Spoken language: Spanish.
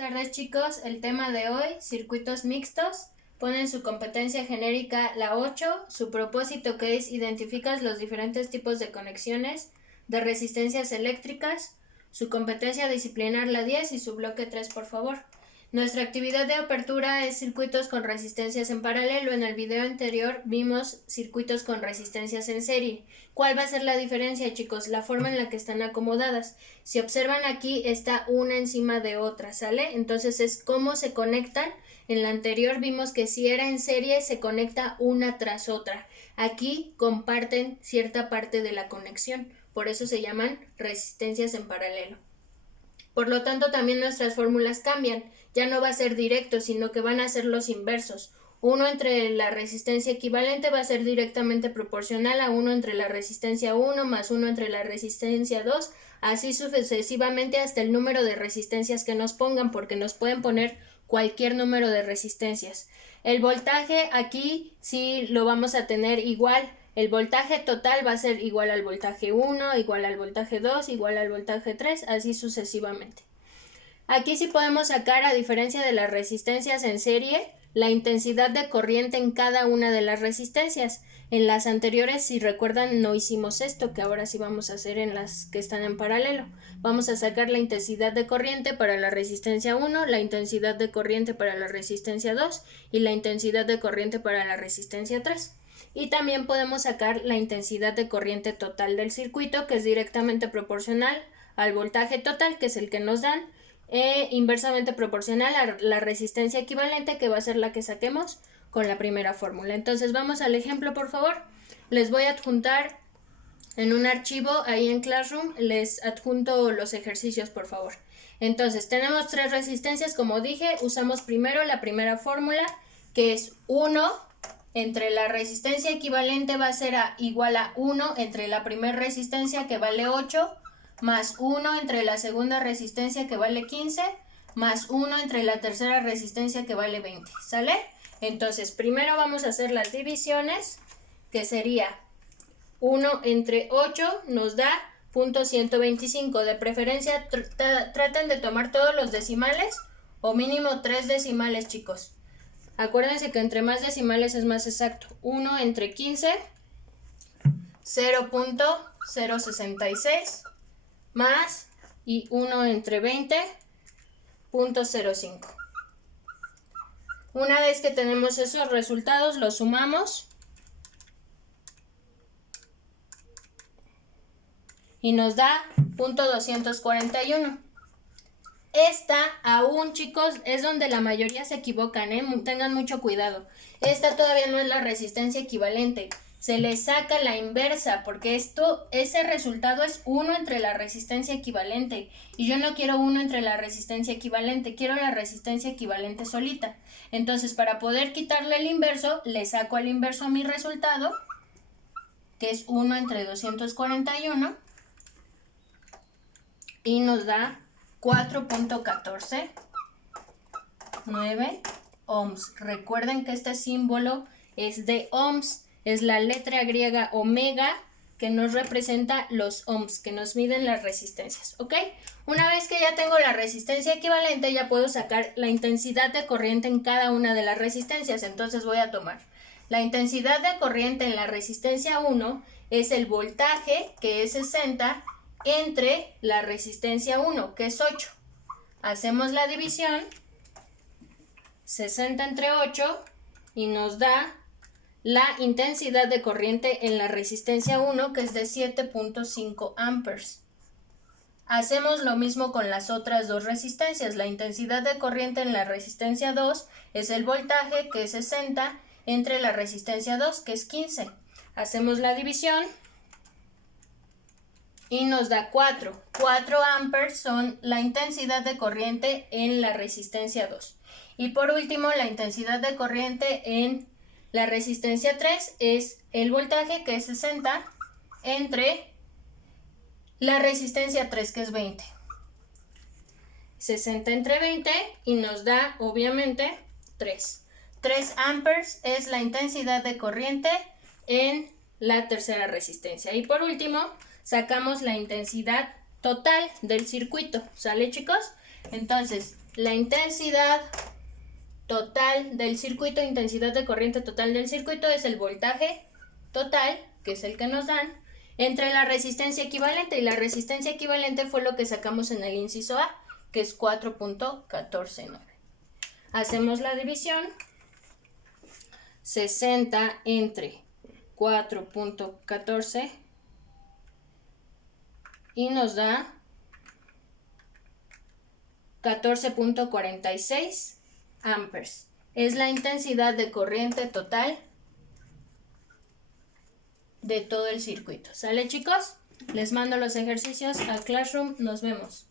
tardes chicos, el tema de hoy, circuitos mixtos, pone en su competencia genérica la 8, su propósito que es identificar los diferentes tipos de conexiones de resistencias eléctricas, su competencia disciplinar la 10 y su bloque 3 por favor. Nuestra actividad de apertura es circuitos con resistencias en paralelo. En el video anterior vimos circuitos con resistencias en serie. ¿Cuál va a ser la diferencia, chicos? La forma en la que están acomodadas. Si observan aquí está una encima de otra, ¿sale? Entonces es cómo se conectan. En la anterior vimos que si era en serie se conecta una tras otra. Aquí comparten cierta parte de la conexión. Por eso se llaman resistencias en paralelo. Por lo tanto, también nuestras fórmulas cambian. Ya no va a ser directo, sino que van a ser los inversos. 1 entre la resistencia equivalente va a ser directamente proporcional a 1 entre la resistencia 1 más 1 entre la resistencia 2, así sucesivamente hasta el número de resistencias que nos pongan, porque nos pueden poner cualquier número de resistencias. El voltaje aquí sí lo vamos a tener igual. El voltaje total va a ser igual al voltaje 1, igual al voltaje 2, igual al voltaje 3, así sucesivamente. Aquí sí podemos sacar, a diferencia de las resistencias en serie, la intensidad de corriente en cada una de las resistencias. En las anteriores, si recuerdan, no hicimos esto, que ahora sí vamos a hacer en las que están en paralelo. Vamos a sacar la intensidad de corriente para la resistencia 1, la intensidad de corriente para la resistencia 2 y la intensidad de corriente para la resistencia 3. Y también podemos sacar la intensidad de corriente total del circuito, que es directamente proporcional al voltaje total, que es el que nos dan, inversamente proporcional a la resistencia equivalente, que va a ser la que saquemos con la primera fórmula. Entonces vamos al ejemplo, por favor. Les voy a adjuntar en un archivo ahí en Classroom, les adjunto los ejercicios, por favor. Entonces tenemos tres resistencias, como dije. Usamos primero la primera fórmula, que es 1 entre la resistencia equivalente va a ser igual a 1 entre la primera resistencia, que vale 8, más 1 entre la segunda resistencia, que vale 15, más 1 entre la tercera resistencia, que vale 20, ¿sale? Entonces, primero vamos a hacer las divisiones, que sería 1 entre 8 nos da .125. De preferencia, traten de tomar todos los decimales, o mínimo 3 decimales, chicos. Acuérdense que entre más decimales es más exacto. 1 entre 15, 0.066, más, y 1 entre 20, 0.05. Una vez que tenemos esos resultados, los sumamos y nos da .241. Esta aún, chicos, es donde la mayoría se equivocan, tengan mucho cuidado. Esta todavía no es la resistencia equivalente. Se le saca la inversa, porque ese resultado es 1 entre la resistencia equivalente. Y yo no quiero 1 entre la resistencia equivalente, quiero la resistencia equivalente solita. Entonces, para poder quitarle el inverso, le saco al inverso a mi resultado, que es 1 entre 241, y nos da 4.149 ohms. Recuerden que este símbolo es de ohms, es la letra griega omega que nos representa los ohms, que nos miden las resistencias, ¿ok? Una vez que ya tengo la resistencia equivalente, ya puedo sacar la intensidad de corriente en cada una de las resistencias. Entonces voy a tomar la intensidad de corriente en la resistencia 1, es el voltaje, que es 60, entre la resistencia 1, que es 8. Hacemos la división, 60 entre 8, y nos da la intensidad de corriente en la resistencia 1, que es de 7.5 amperes. Hacemos lo mismo con las otras dos resistencias. La intensidad de corriente en la resistencia 2 es el voltaje, que es 60, entre la resistencia 2, que es 15. Hacemos la división y nos da 4. 4 amperes son la intensidad de corriente en la resistencia 2. Y por último, la intensidad de corriente en la resistencia 3 es el voltaje, que es 60, entre la resistencia 3, que es 20. 60 entre 20 y nos da, obviamente, 3. 3 amperes es la intensidad de corriente en la tercera resistencia. Y por último, sacamos la intensidad total del circuito, ¿sale, chicos? Entonces, la intensidad total del circuito, intensidad de corriente total del circuito es el voltaje total, que es el que nos dan, entre la resistencia equivalente, y la resistencia equivalente fue lo que sacamos en el inciso A, que es 4.149. Hacemos la división, 60 entre 4.14 y nos da 14.46 amperes. Es la intensidad de corriente total de todo el circuito. ¿Sale, chicos? Les mando los ejercicios al Classroom. Nos vemos.